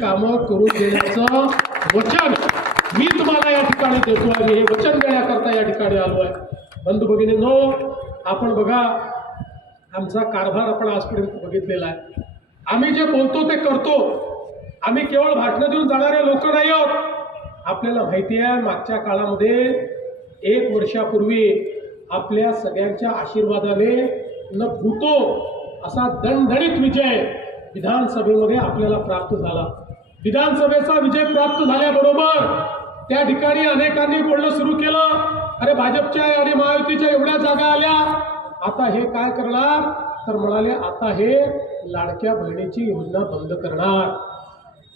कामं करून देण्याचं वचन मी तुम्हाला या ठिकाणी देतो आहे. हे वचन देण्याकरता या ठिकाणी आलो आहे. बंधू भगिनींनो आपण बघा आमचा कारभार आपण आजपर्यंत बघितलेला आहे. आम्ही जे बोलतो ते करतो. आम्ही केवळ भाषणं देऊन जाणारे लोक नाही आहोत. आपल्याला माहिती आहे मागच्या काळामध्ये एक वर्षापूर्वी आपल्या सगळ्यांच्या आशीर्वादाने न भूतो असा दणदणीत विजय विधानसभेमध्ये आपल्याला प्राप्त झाला. विधानसभेचा विजय प्राप्त झाल्याबरोबर त्या ठिकाणी अनेकांनी बोलणं सुरू केलं. अरे भाजपच्या आणि महायुतीच्या एवढ्या जागा आल्या. आता हे काय करणार? तर म्हणाले आता हे लाडक्या बहिणीची योजना बंद करणार.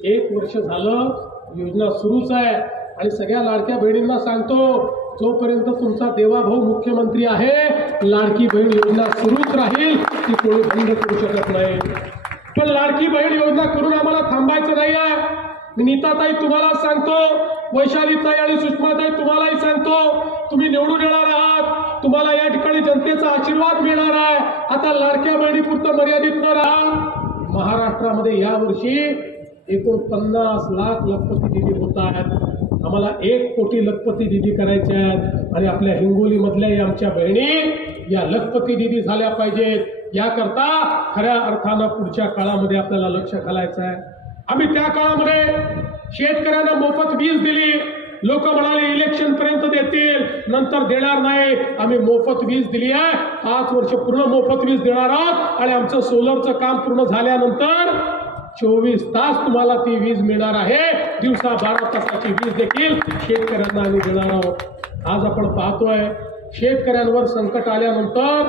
एक वर्ष झालं योजना सुरूच आहे. आणि सगळ्या लाडक्या बहिणींना सांगतो जोपर्यंत तुमचा देवाभाऊ मुख्यमंत्री आहे लाडकी बहीण योजना सुरूच राहील ती कोणी बंद करू शकत नाही. पण लाडकी बहीण योजना करून आम्हाला थांबायचं नाही आहे नीताताई तुम्हाला सांगतो वैशालीताई आणि सुषमाताई तुम्हालाही सांगतो तुम्ही निवडून येणार आहात. तुम्हाला या ठिकाणी जनतेचा आशीर्वाद मिळणार आहे. आता लाडक्या बहिणीपुरतं मर्यादित न राहा. महाराष्ट्रामध्ये यावर्षी एकूण पन्नास लाख लखपती दिदी होत आहेत. आम्हाला एक कोटी लखपती दिदी करायच्या आहेत. आणि आपल्या हिंगोलीमधल्या आमच्या बहिणी या लखपती दिदी झाल्या पाहिजेत. याकरता खऱ्या अर्थानं पुढच्या काळामध्ये आपल्याला लक्ष घालायचं आहे. आम्ही त्या काळामध्ये शेतकऱ्यांना मोफत वीज दिली. लोक म्हणाले इलेक्शन पर्यंत देतील नंतर देणार नाही. आम्ही मोफत वीज दिली आहे. पाच वर्ष पूर्ण मोफत वीज देणार आहोत. आणि आमचं सोलरचं काम पूर्ण झाल्यानंतर चोवीस तास तुम्हाला ती वीज मिळणार आहे. दिवसा बारा तासाची वीज देखील शेतकऱ्यांना आम्ही देणार आहोत. आज आपण पाहतोय शेतकऱ्यांवर संकट आल्यानंतर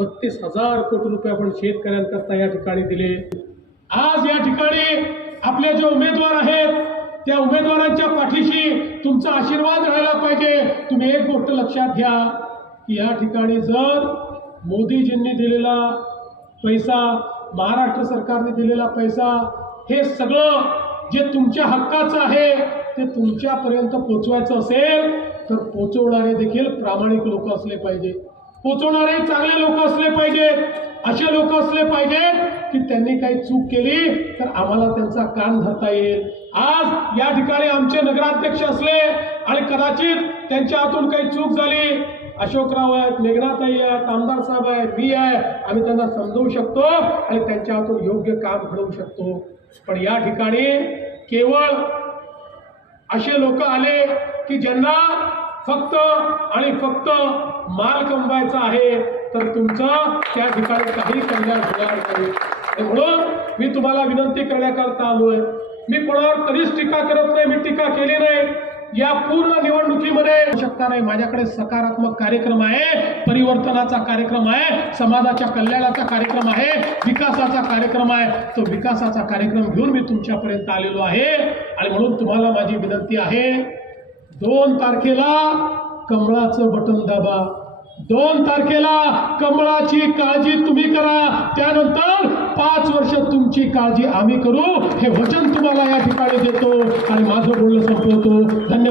बत्तीस हजार कोटी रुपये आपण शेतकऱ्यांकरता या ठिकाणी दिले. आज या ठिकाणी आपले जे उमेदवार आहेत त्या उमेदवारांच्या पाठीशी तुमचा आशीर्वाद राहायला पाहिजे. तुम्ही एक गोष्ट लक्षात घ्या की या ठिकाणी जर मोदीजींनी दिलेला पैसा महाराष्ट्र सरकारने दिलेला पैसा हे सगळं जे तुमच्या हक्काचं आहे ते तुमच्यापर्यंत पोचवायचं असेल तर पोचवणारे देखील प्रामाणिक लोक असले पाहिजे. पोचवणारे चांगले लोक असले पाहिजेत असे लोक असले पाहिजेत की त्यांनी काही चूक केली तर आम्हाला त्यांचा कान धरता येईल. आज या ठिकाणी आमचे नगराध्यक्ष असले आणि कदाचित त्यांच्या हातून काही चूक झाली अशोकराव आहेत मेघनाताई आहेत आमदार साहेब आहेत मी आहे आम्ही त्यांना समजवू शकतो आणि त्यांच्या हातून योग्य काम घडवू शकतो. पण या ठिकाणी केवळ असे लोक आले की ज्यांना फक्त आणि फक्त माल कमवायचा आहे तर तुमचं त्या ठिकाणी काही कल्याण होणार नाही. म्हणून मी तुम्हाला विनंती करण्याकरता आलोय. मी कोणावर कधीच टीका करत नाही मी टीका केली नाही. या पूर्ण निवडणुकीमध्ये शकता नाही. माझ्याकडे सकारात्मक कार्यक्रम आहे परिवर्तनाचा कार्यक्रम आहे समाजाच्या कल्याणाचा कार्यक्रम आहे विकासाचा कार्यक्रम आहे. तो विकासाचा कार्यक्रम घेऊन मी तुमच्यापर्यंत आलेलो आहे. आणि म्हणून तुम्हाला माझी विनंती आहे दोन तारखेला कमळाचं बटन दाबा. दोन तारखेला कमळाची काळजी तुम्ही करा. त्यानंतर पाच वर्ष तुमची काळजी आम्ही करू. हे वचन तुम्हाला या ठिकाणी देतो आणि माझं बोलणं संपवतो. धन्यवाद.